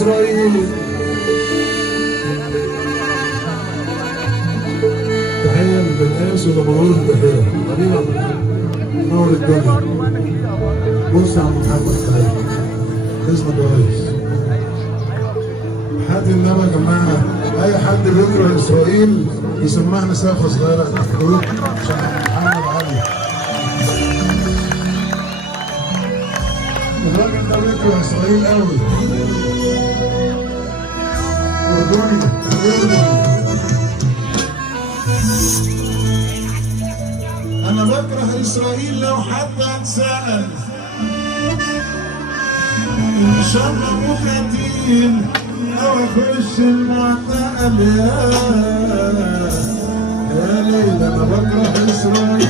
إسرائيل. تحية للبنقاس ولمرور البحيرة حبيبي نور الدنيا. بص يا عم محمد خالد اسمك كويس. حد النبي يا جماعة، أي حد بيكره إسرائيل يسمعنا سقفة صغيرة تحت عشان محمد علي. الراجل ده بيكره إسرائيل قوي. أردني أنا بكره إسرائيل لو حد اتسأل إن شاء الله مقاتل أو أخش المعتقل. يا ليلى أنا بكره إسرائيل